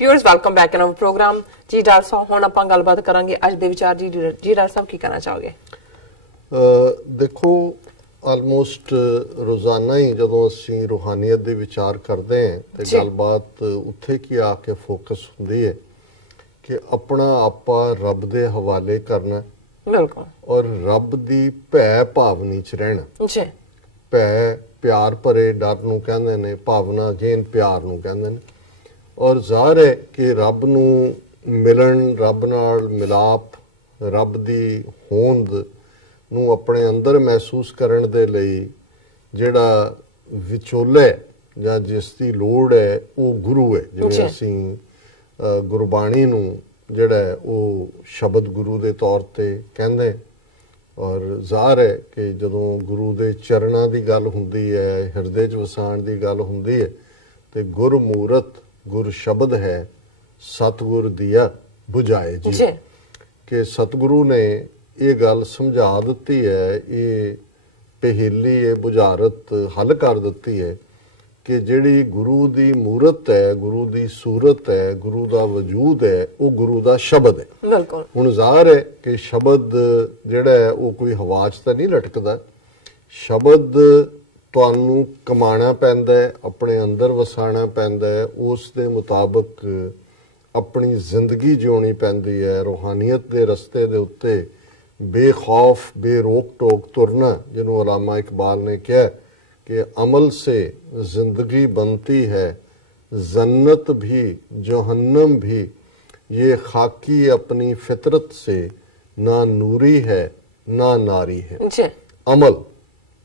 Viewers welcome back in our programme जी। Doctor साहब हुण आपां गलबात करांगे अज दे विचार जी। डॉक्टर साहब की कहना चाहोगे? देखो आलमोस्ट रोजाना ही जदों असीं रूहानीयत दे विचार करते हैं तो गलबात उत्थे की आके फोकस हुंदी है कि अपना आपा रब दे हवाले करना, बिल्कुल, और रब दी भै भावनी च रहना। जी, भै प्यार भरे डर नूं कहंदे ने, भावना अगेन प्यार नूं कहंदे ने। और ज़ाहिर है कि रब नूं मिलन, रब नाल मिलाप, रब दी होंद नूं अपने अंदर महसूस करन दे लई जिहड़ा विचोले जां जिस दी लोड़ है वो गुरु है। जिवें असीं गुरबाणी नूं जिहड़ा वो शब्द गुरु दे तौर ते कहंदे। और ज़ाहिर है कि जदों गुरु दे चरणां दी गल हुंदी है, हिरदे च वसाण दी गल हुंदी है ते गुरमूरत गुर शब्द है सतगुर दिया बुझाए जी। कि सतगुरु ने ये गल समझा दी है, ये पहेली ये बुझारत हल कर दी है कि जिहड़ी गुरु दी मूरत है, गुरु दी सूरत है, गुरु दा वजूद है, वो गुरु दा शब्द है। बिल्कुल, हुण ज़ाहिर है कि शब्द जिहड़ा है वो कोई हवा च तां नहीं लटकदा। शब्द तुहानूं कमाना पैंदा है, अपने अंदर वसाना पैंदा है, उस दे मुताबिक अपनी जिंदगी जिउणी पैंदी है। रूहानीयत दे रस्ते दे उत्ते बेखौफ बेरोक टोक तुरना, जिन्हों अलामा इकबाल ने कहा कि अमल से जिंदगी बनती है, जन्नत भी जहन्नम भी, ये खाकी अपनी फितरत से, ना नूरी है ना नारी है। अमल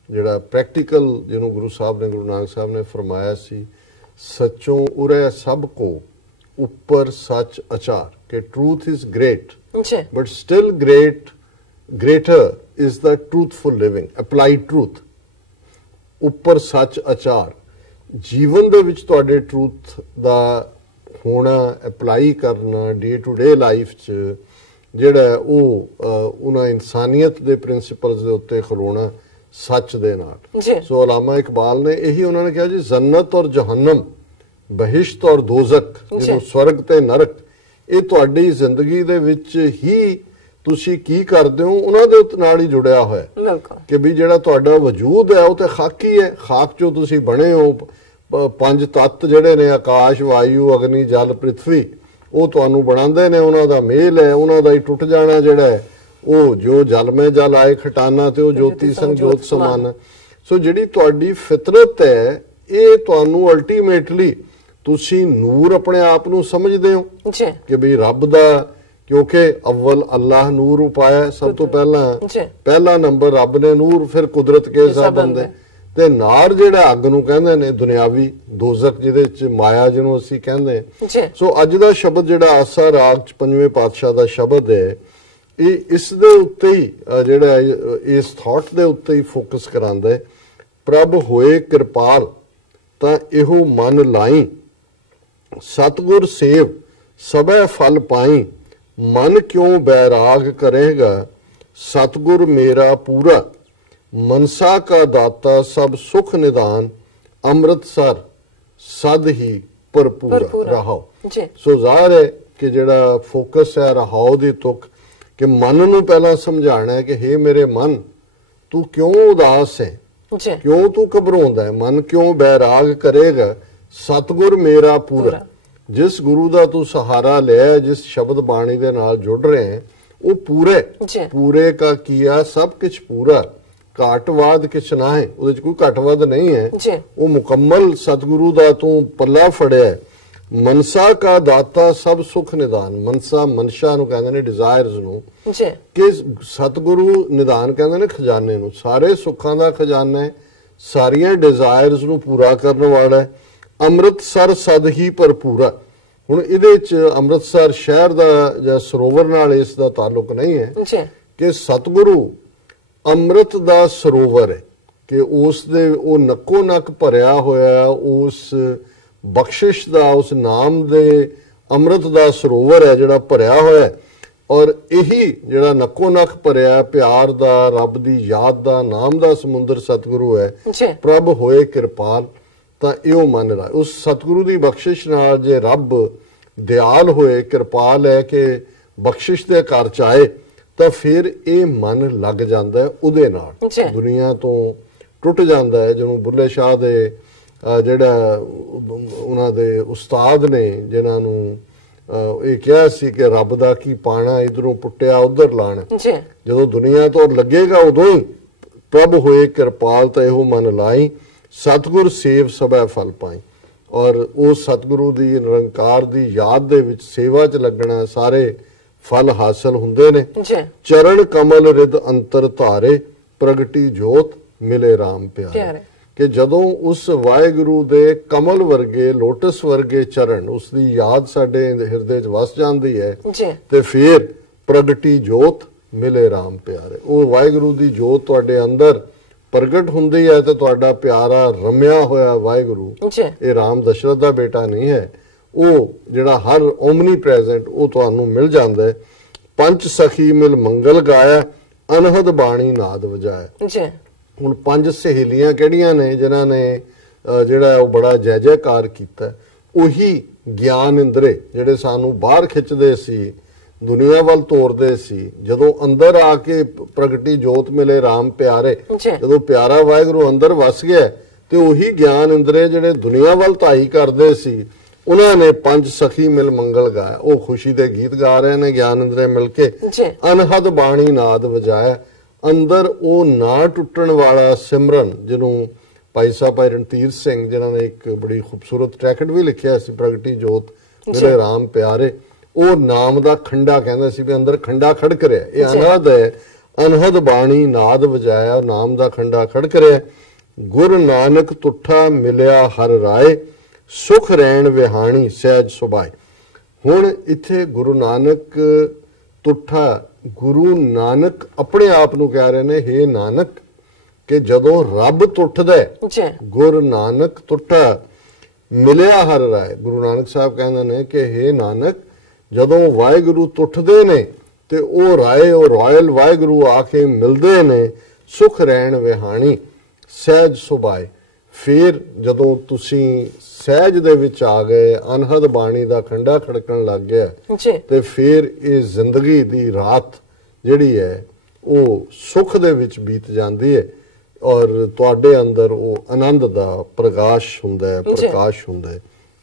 जिहड़ा प्रैक्टिकल, जिन्हों गुरु साहब ने, गुरु नानक साहब ने फरमाया सी, सच्चों उरै सब को ऊपर सच अचार, कि truth is great but still greater is the truthful living, applied truth. ऊपर सच अचार, जीवन दे विच तुहाडे ट्रूथ दा होना, अप्लाई करना डे टू डे लाइफ च जिहड़ा वो उन्हां इंसानियत दे प्रिंसिपल्स दे उत्ते खलोना सच दे नाल। सो अलामा इकबाल ने यही उन्होंने कहा जी, जन्नत और जहन्नम, बहिश्त और दोजक, जिन्हों स्वर्ग ते नरक, ये तुहाडी जिंदगी दे विच ही तुसी की करदे हो उन्हां दे नाल ही जुड़िया होया कि भी जिहड़ा तुहाडा वजूद है वो ते खाकी है। खाक चों तुसी बने हो। पंज तत्त जिहड़े ने आकाश, वायु, अग्नि, जल, पृथ्वी, वो तुहानूं बनांदे ने, उन्हां दा मेल है, उन्हां दा ही टुट जाना जिहड़ा है वो जो जल में जल आए खटाना ते वो ज्योति संग जोत समान। सो जिहड़ी तुहाडी फितरत है ये तुहानूं अल्टीमेटली तुसी नूर अपने आप नूं समझदे हो कि भी रब दा, क्योंकि अव्वल अल्लाह नूर उपाया, सब तो पहला नंबर रब ने नूर, फिर कुदरत के सब बंदे ते नार जिहड़ा अग नूं कहंदे ने दुनियावी, दोजक जिहदे च माया जिहनूं असीं कहंदे। सो अज दा शब्द जिहड़ा आसा राग च पंजवें पातशाह दा शब्द है, इस दे उत्ते ही जिहड़ा इस थॉट दे उत्ते ही फोकस करांदा है। प्रभ होए कृपाल तां इहो मन लाई, सतगुर सेव सबे फल पाई, मन क्यों बैराग करेगा, सतगुर मेरा पूरा, मनसा का दाता सब सुख निदान, अमृतसर सद ही भरपूरा रहाओ। सो ज़ाहिर है कि जिहड़ा फोकस है रहाओ दी तुक, कि मन नूं पहला समझाना है कि हे मेरे मन, तू क्यों उदास है, क्यों तू घबराउंदा है, मन क्यों बैराग करेगा, सतगुर मेरा पूरा। जिस गुरु दा तू सहारा लिया, जिस शब्द बाणी दे नाल जुड़ रहे हैं, वो पूरे पूरे का किया सब कुछ पूरा, घाटवाद किछ ना है, उहदे च कोई घाटवाद नहीं है। वो मुकम्मल सतगुरु दा तू पल्ला फड़िया है। मनसा का दाता सब सुख निदान, मनसा मनशा नूं कहंदे ने, डिजायर्स नूं, कि सतगुरु निदान कहंदे ने खजाने नूं, सारे सुखां दा खजाना है, सारियां डिजायर्स नूं पूरा करन वाला है। अमृतसर सद ही भरपूरा। हुण इहदे च अमृतसर शहर दा जां सरोवर नाल इस दा ताल्लुक नहीं है कि सतगुरु अमृत दा सरोवर है, कि उस दे ओ नक्को नक भरिया होया, उस बख्शिश दा, उस नाम दे अमृत दा सरोवर है जिहड़ा भरिया होया। और यही जिहड़ा नक्को नक भरिया प्यार दा, रब दी याद दा, नाम दा समुंदर सतगुरु है। प्रभ होए कृपाल तां इहो मन ला, उस सतगुरु दी बख्शिश नाल जे रब ਦਿਆਲ ਹੋਏ, ਕਿਰਪਾਲ ਹੈ ਕਿ ਬਖਸ਼ਿਸ਼ ਦੇ ਘਰ ਚ ਆਏ, ਤਾਂ ਫਿਰ ਇਹ ਮਨ ਲੱਗ ਜਾਂਦਾ ਉਹਦੇ ਨਾਲ, ਦੁਨੀਆ ਤੋਂ ਟੁੱਟ ਜਾਂਦਾ ਹੈ। ਜਿਹਨੂੰ ਬੁੱਲੇ ਸ਼ਾਹ ਦੇ ਜਿਹੜਾ ਉਹਨਾਂ ਦੇ ਉਸਤਾਦ ਨੇ, ਜਿਨ੍ਹਾਂ ਨੂੰ ਇਹ ਕਿਹਾ ਸੀ ਕਿ ਰੱਬ ਦਾ ਕੀ ਪਾਣਾ, ਇਧਰੋਂ ਪੁੱਟਿਆ ਉਧਰ ਲਾਣਾ, ਜਦੋਂ ਦੁਨੀਆ ਤੋਂ ਲੱਗੇਗਾ ਉਦੋਂ ਹੀ ਪ੍ਰਭ ਹੋਏ ਕਿਰਪਾਲ ਤਾਂ ਇਹੋ ਮਨ ਲਾਈ, ਸਤਿਗੁਰ ਸੇਵ ਸਭੈ ਫਲ ਪਾਈ। ਔਰ ਉਸ ਸਤਿਗੁਰੂ ਦੀ ਨਿਰੰਕਾਰ ਦੀ ਯਾਦ ਦੇ ਵਿੱਚ ਸੇਵਾ 'ਚ ਲੱਗਣਾ, ਸਾਰੇ ਫਲ ਹਾਸਲ ਹੁੰਦੇ ਨੇ। ਚਰਨ ਕਮਲ ਰਿਦ ਅੰਤਰ ਧਾਰੇ, ਪ੍ਰਗਟੀ ਜੋਤ ਮਿਲੇ ਰਾਮ ਪਿਆਰੇ। ਕਿ ਜਦੋਂ ਉਸ ਵਾਹਿਗੁਰੂ ਦੇ ਕਮਲ ਵਰਗੇ, ਲੋਟਸ ਵਰਗੇ ਚਰਨ, ਉਸ ਦੀ ਯਾਦ ਸਾਡੇ ਹਿਰਦੇ 'ਚ ਵਸ ਜਾਂਦੀ ਹੈ, ਤੇ ਫਿਰ ਪ੍ਰਗਟੀ ਜੋਤ ਮਿਲੇ ਰਾਮ ਪਿਆਰੇ। ਉਹ ਵਾਹਿਗੁਰੂ ਦੀ ਜੋਤ ਤੁਹਾਡੇ ਅੰਦਰ ਪ੍ਰਗਟ ਹੁੰਦੀ ਹੈ ਤੇ ਤੁਹਾਡਾ ਪਿਆਰਾ ਰਮਿਆ ਹੋਇਆ ਵਾਹਿਗੁਰੂ, ਇਹ ਰਾਮ ਦਸ਼ਰਥ ਦਾ ਬੇਟਾ ਨਹੀਂ ਹੈ, ਉਹ ਜਿਹੜਾ ਹਰ ਓਮਨੀ ਪ੍ਰੈਜ਼ੈਂਟ, ਉਹ ਤੁਹਾਨੂੰ ਮਿਲ ਜਾਂਦਾ ਹੈ। ਪੰਜ ਸਖੀ ਮਿਲ ਮੰਗਲ ਗਾਇਆ, ਅਨਹਦ ਬਾਣੀ ਨਾਦ ਵਜਾਇਆ। ਹੁਣ ਪੰਜ ਸਹੇਲੀਆਂ ਕਿਹੜੀਆਂ ਨੇ ਜਿਨ੍ਹਾਂ ਨੇ ਜਿਹੜਾ ਉਹ ਬੜਾ ਜੈ ਜੈਕਾਰ ਕੀਤਾ? ਉਹੀ ਗਿਆਨ ਇੰਦਰੇ ਜਿਹੜੇ ਸਾਨੂੰ ਬਾਹਰ ਖਿੱਚਦੇ ਸੀ, ਦੁਨੀਆ ਵੱਲ ਤੋਰਦੇ ਸੀ। ਜਦੋਂ ਅੰਦਰ ਆ ਕੇ ਪ੍ਰਗਟੀ ਜੋਤ ਮਿਲੇ ਰਾਮ ਪਿਆਰੇ, ਜਦੋਂ ਪਿਆਰਾ ਵਾਹਿਗੁਰੂ ਅੰਦਰ ਵਸ ਗਿਆ, ਤੇ ਉਹੀ ਗਿਆਨ ਇੰਦਰੇ ਜਿਹੜੇ ਦੁਨੀਆ ਵੱਲ ਧਾਈ ਕਰਦੇ ਸੀ, ਉਹਨਾਂ ਨੇ ਪੰਜ ਸਖੀ ਮਿਲ ਮੰਗਲ ਗਾਇਆ। ਉਹ ਖੁਸ਼ੀ ਦੇ ਗੀਤ ਗਾ ਰਹੇ ਨੇ ਗਿਆਨ ਇੰਦਰੇ ਮਿਲ ਕੇ, ਅਨਹਦ ਬਾਣੀ ਨਾਦ ਵਜਾਇਆ। ਅੰਦਰ ਉਹ ਨਾ ਟੁੱਟਣ ਵਾਲਾ ਸਿਮਰਨ, ਜਿਹਨੂੰ ਭਾਈ ਸਾਹਿਬ ਭਾਈ ਰਣਧੀਰ ਸਿੰਘ, ਜਿਨ੍ਹਾਂ ਨੇ ਇੱਕ ਬੜੀ ਖੂਬਸੂਰਤ ਟ੍ਰੈਕਟ ਵੀ ਲਿਖਿਆ ਸੀ, ਪ੍ਰਗਟੀ ਜੋਤ ਮਿਲੇ ਰਾਮ ਪਿਆਰੇ, ਉਹ ਨਾਮ ਦਾ ਖੰਡਾ ਕਹਿੰਦੇ ਸੀ ਵੀ ਅੰਦਰ ਖੰਡਾ ਖੜਕ ਰਿਹਾ। ਇਹ ਅਨਹਦ ਹੈ, ਅਨਹਦ ਬਾਣੀ ਨਾਦ ਵਜਾਇਆ, ਨਾਮ ਦਾ ਖੰਡਾ ਖੜਕ ਰਿਹਾ। ਗੁਰ ਨਾਨਕ ਤੁਠਾ ਮਿਲਿਆ ਹਰ ਰਾਏ, ਸੁਖ ਰਹਿਣ ਵਿਹਾਣੀ ਸਹਿਜ ਸੁਭਾਏ। ਹੁਣ ਇੱਥੇ ਗੁਰੂ ਨਾਨਕ ਤੁਠਾ, ਗੁਰੂ ਨਾਨਕ ਆਪਣੇ ਆਪ ਨੂੰ ਕਹਿ ਰਹੇ ਨੇ, ਹੇ ਨਾਨਕ, ਕਿ ਜਦੋਂ ਰੱਬ ਤੁੱਠਦਾ, ਗੁਰ ਨਾਨਕ ਤੁਠਾ ਮਿਲਿਆ ਹਰ ਰਾਏ। ਗੁਰੂ ਨਾਨਕ ਸਾਹਿਬ ਕਹਿੰਦੇ ਨੇ ਕਿ ਹੇ ਨਾਨਕ, ਜਦੋਂ ਵਾਹਿਗੁਰੂ ਤੁੱਠਦੇ ਨੇ ਤੇ ਉਹ ਰਾਏ, ਉਹ ਰਾਇਲ ਵਾਹਿਗੁਰੂ ਆ ਕੇ ਮਿਲਦੇ ਨੇ, ਸੁਖ ਰਹਿਣ ਵਿਹਾਣੀ ਸਹਿਜ ਸੁਭਾਏ। ਫਿਰ ਜਦੋਂ ਤੁਸੀਂ ਸਹਿਜ ਦੇ ਵਿੱਚ ਆ ਗਏ, ਅਨਹਦ ਬਾਣੀ ਦਾ ਖੰਡਾ ਖੜਕਣ ਲੱਗ ਗਿਆ, ਤੇ ਫਿਰ ਇਹ ਜ਼ਿੰਦਗੀ ਦੀ ਰਾਤ ਜਿਹੜੀ ਹੈ ਉਹ ਸੁੱਖ ਦੇ ਵਿੱਚ ਬੀਤ ਜਾਂਦੀ ਹੈ, ਔਰ ਤੁਹਾਡੇ ਅੰਦਰ ਉਹ ਆਨੰਦ ਦਾ ਪ੍ਰਕਾਸ਼ ਹੁੰਦਾ ਹੈ, ਪ੍ਰਕਾਸ਼ ਹੁੰਦਾ ਹੈ।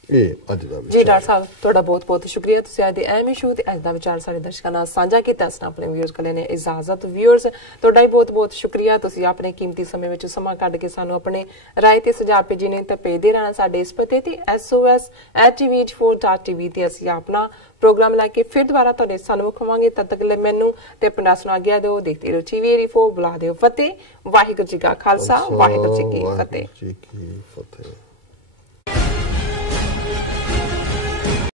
ਇਹ ਅੱਜ ਦਾ ਜੀ ਡਾਕਟਰ ਸਾਹਿਬ, ਤੁਹਾਡਾ ਬਹੁਤ ਬਹੁਤ ਸ਼ੁਕਰੀਆ। ਤੁਸੀਂ ਅੱਜ ਦੇ ਅਹਿਮ ਇਸ਼ੂ ਤੇ ਅੱਜ ਦਾ ਵਿਚਾਰ ਸਾਡੇ ਦਰਸ਼ਕਾਂ ਨਾਲ ਸਾਂਝਾ ਕੀਤਾ। ਅਸੀਂ ਆਪਣੇ ਵਿਊਅਰਸ ਕੋਲ ਨੇ ਇਜਾਜ਼ਤ। ਵਿਊਅਰਸ, ਤੁਹਾਡਾ ਹੀ ਬਹੁਤ ਬਹੁਤ ਸ਼ੁਕਰੀਆ। ਤੁਸੀਂ ਆਪਣੇ ਕੀਮਤੀ ਸਮੇਂ ਵਿੱਚ ਸਮਾਂ ਕੱਢ ਕੇ ਸਾਨੂੰ ਆਪਣੇ ਰਾਏ ਤੇ ਸੁਝਾਅ ਭੇਜੇ ਨੇ, ਤਾਂ ਭੇਜਦੇ ਰਹਿਣਾ ਸਾਡੇ ਇਸ ਪਤੇ ਤੇ SOS@tv4.tv ਤੇ ਅਸੀਂ ਆਪਣਾ ਪ੍ਰੋਗਰਾਮ ਲੈ ਕੇ ਫਿਰ ਦੁਬਾਰਾ ਤੁਹਾਡੇ ਸਾਹਮਣੇ ਆਵਾਂਗੇ। ਤਦ ਤੱਕ ਲਈ ਮੈਨੂੰ ਤੇ ਪਿੰਡਾਂ ਨੂੰ ਆਗਿਆ ਦਿਓ। ਦੇਖਦੇ ਰਹੋ TV84, ਬੁਲਾ ਦਿਓ ਫਤਿਹ। ਵਾਹਿਗੁਰੂ ਜੀ ਕਾ ਖਾਲਸਾ, ਵਾਹਿਗੁਰੂ ਜੀ ਕੀ ਫਤਿਹ।